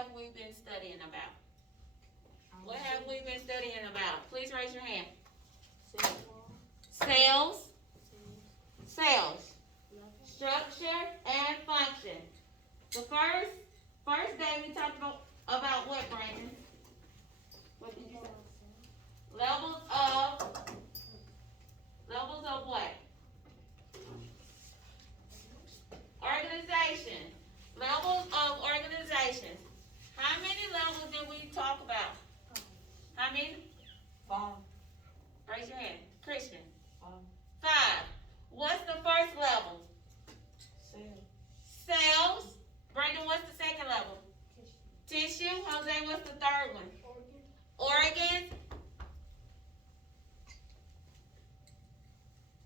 have we been studying about? What have we been studying about? Please raise your hand. Cells, cells, structure and function. The first day we talked about what, Brandon? What did you say? Levels of what? Organization. Levels of organizations. How many levels did we talk about? How many? 5. Raise your hand. Christian. 5. 5. What's the first level? Cells. Brandon, what's the second level? Tissue. Jose, what's the third one? Organs.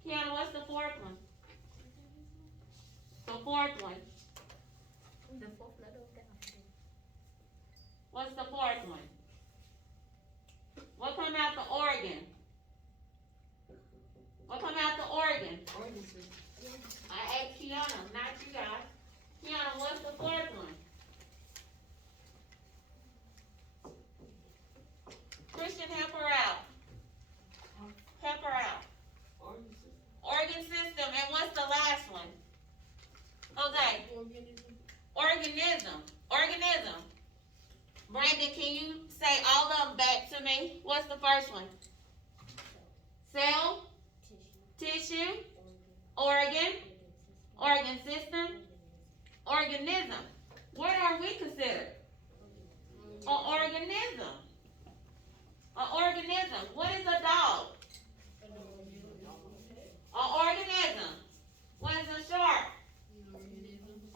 Kiana, what's the fourth one? The fourth one. The fourth letter of the alphabet. What's the fourth one? What come out the organ? What come out the organ? I asked Kiana, not you guys. Kiana, what's the fourth one? Christian, help her out. Help her out. Organ system. And what's the last one? Jose. Organism. Organism. Brandon, can you say all of them back to me? What's the first one? Cell. Tissue. Organ. Organ system. Organism. What are we considered? An organism. An organism. What is a dog? An organism. What is a shark?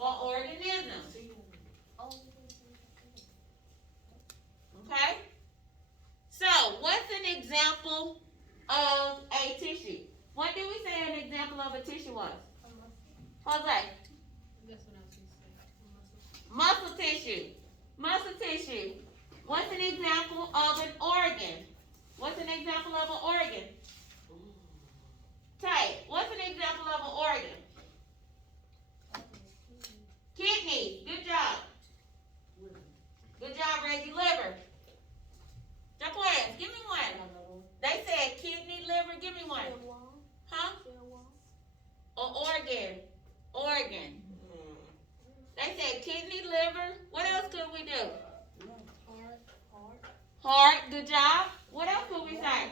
An organism. Okay? So, what's an example of a tissue? What did we say an example of a tissue was? Jose? That's what I was going to say. Muscle tissue. Muscle tissue. What's an example of an organ? What's an example of an organ? Tay, what's an example of an organ? Kidney. Good job. Good job, Reggie. Liver. Jaquez, give me one. They said kidney, liver. Give me one. Huh? Or organ. Organ. They said kidney, liver. What else could we do? Heart. Good job. What else could we say?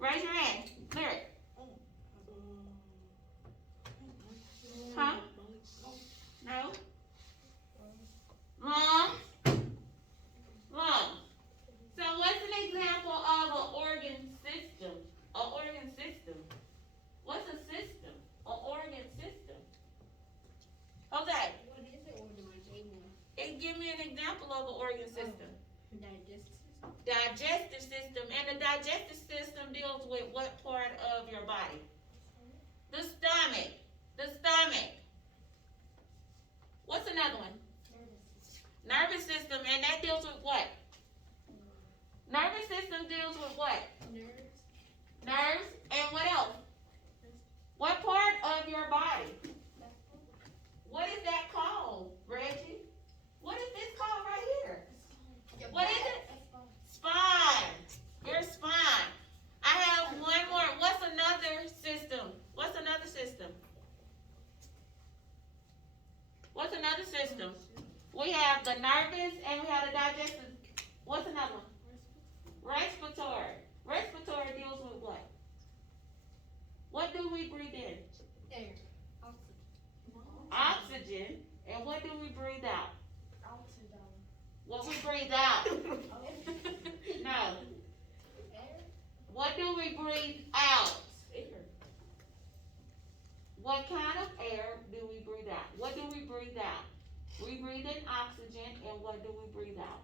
Raise your hand. Lyric. Huh? No? Lungs. Lungs. So what's an example of an organ system? An organ system. What's a system? An organ system. Jose. What is the organ? Give me an example of an organ system. Digestive system. Digestive system. And the digestive system deals with what part of your body? The stomach. The stomach. What's another one? Nervous system. And that deals with what? Nervous system deals with what? Nerves. Nerves. And what else? What part of your body? What is that called, Reggie? What is this called right here? What is it? Spine. Your spine. I have one more. What's another system? What's another system? What's another system? We have the nervous and we have the digestive. What's another one? Respiratory. Respiratory deals with what? What do we breathe in? Air. Oxygen. And what do we breathe out? Oxygen. What we breathe out? No. Air. What do we breathe out? Air. What kind of air do we breathe out? What do we breathe out? We breathe in oxygen, and what do we breathe out?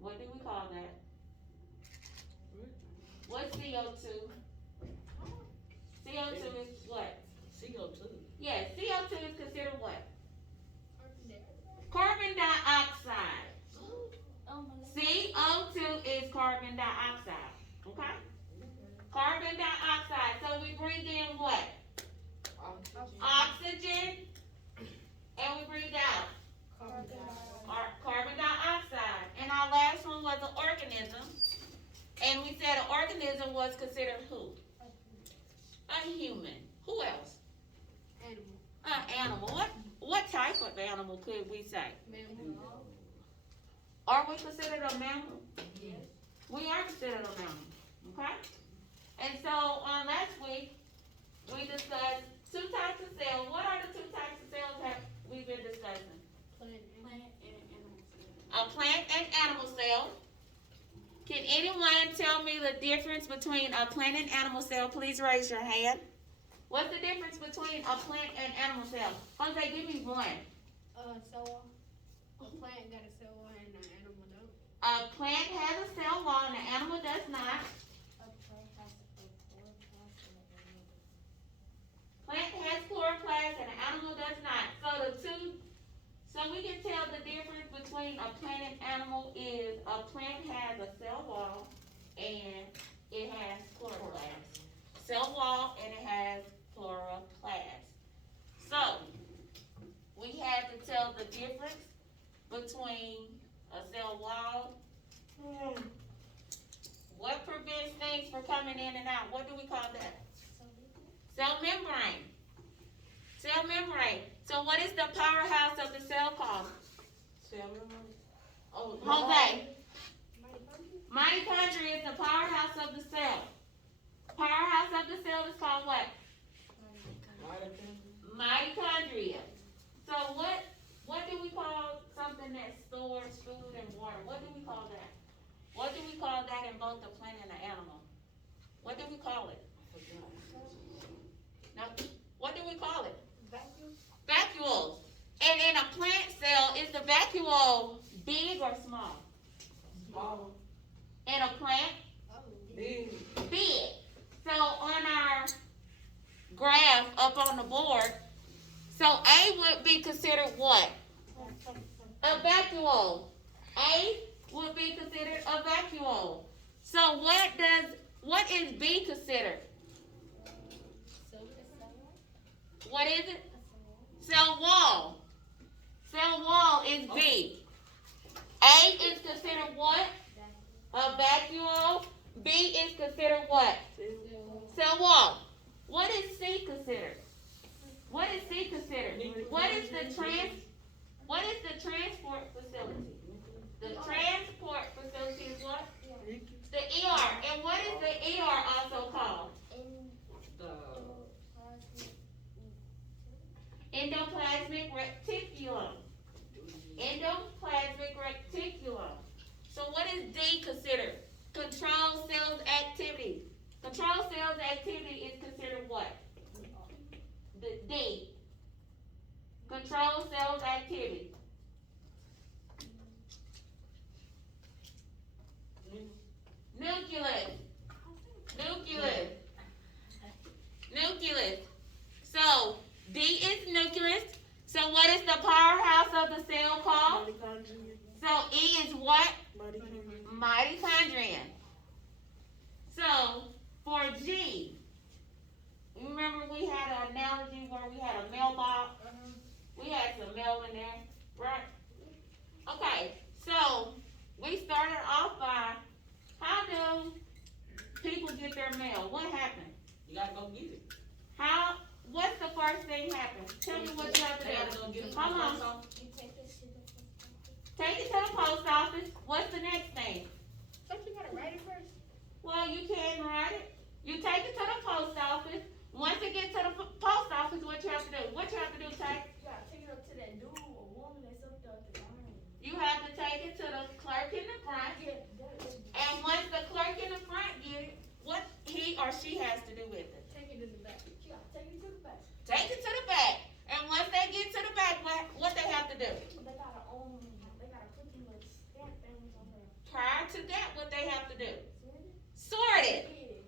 What do we call that? What's CO2? CO2 is what? CO2. Yeah, CO2 is considered what? Carbon dioxide. CO2 is carbon dioxide. Okay? Carbon dioxide. So we breathe in what? Oxygen. And we breathe out. Carbon dioxide. was considered who? A human. Who else? Animal. Animal. What type of animal could we say? Mammal. Are we considered a mammal? Yes. We are considered a mammal. Okay? And so on last week, we discussed two types of cells. What are the two types of cells that we've been discussing? Plant and animal cell. A plant and animal cell. Can anyone tell me the difference between a plant and animal cell? Please raise your hand. What's the difference between a plant and animal cell? Jose, give me one. Cell wall. A plant got a cell wall and an animal don't. A plant has a cell wall and an animal does not. Plant has chloroplast and an animal does not. So we can tell the difference between a plant and animal is a plant has a cell wall and it has chloroplast. Cell wall and it has chloroplast. So we had to tell the difference between a cell wall. What prevents things from coming in and out? What do we call that? Cell membrane. Cell membrane. So what is the powerhouse of the cell called? Cell membrane. Oh, Jose. Mitochondria is the powerhouse of the cell. Powerhouse of the cell is called what? Mitochondria. So what do we call something that stores food and water? What do we call that? What do we call that in both the plant and the animal? What do we call it? Now, what do we call it? Vacuole. And in a plant cell, is the vacuole big or small? Small. In a plant? Big. Big. So on our graph up on the board, so A would be considered what? A vacuole. A would be considered a vacuole. So what is B considered? What is it? Cell wall. Cell wall is B. A is considered what? A vacuole. B is considered what? Cell wall. What is C considered? What is C considered? What is the transport facility? The transport facility is what? The ER. And what is the ER also called? Endoplasmic reticulum. Endoplasmic reticulum. So what is D considered? Control cells activity. Control cells activity is considered what? The D. Control cells activity. Nucleus. Nucleus. Nucleus. So D is nucleus. So what is the powerhouse of the cell called? So E is what? Mitochondrion. So for G, you remember we had an analogy where we had a mailbox? We had some mail in there, right? Okay, so we started off by, how do people get their mail? What happened? You gotta go get it. What's the first thing happen? Tell me what you have to They gotta go do. get it. Come on. Take it to the post office. What's the next thing? Don't you gotta write it first? Well, you can write it. You take it to the post office. Once it gets to the post office, what you have to do? What you have to do, Tay? You gotta take it up to that dude or woman that's up there at the line. You have to take it to the clerk in the front. Yeah, that is. And once the clerk in the front get it, what he or she has to do with it? Take it to the back. You gotta take it to the back. Take it to the back. And once they get to the back, what they have to do? They gotta put them little stamp things on there. Prior to that, what they have to do? See Sort it. it?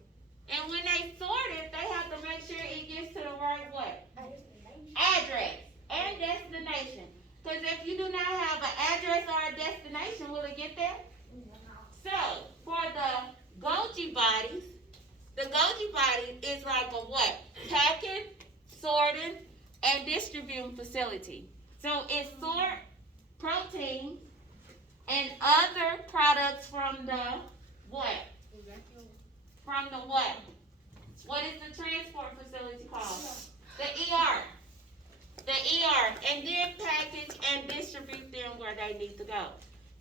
And when they sort it, they have to make sure it gets to the right what? Yeah. Address and destination. Because if you do not have an address or a destination, will it get there? So, for the Golgi bodies, the Golgi body is like a what? Packing, sorting, and distributing facility. So it sort proteins and other products from the what? from the what? What is the transport facility called? The ER. The ER, and then package and distribute them where they need to go.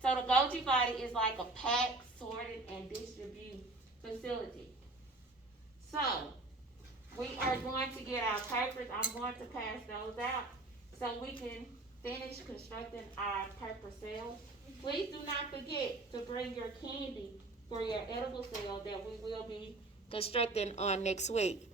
So the Goji Body is like a pack, sorted, and distribute facility. So, we are going to get our papers. I'm going to pass those out so we can finish constructing our paper cells. Please do not forget to bring your candy for your edible cell that we will be constructing on next week.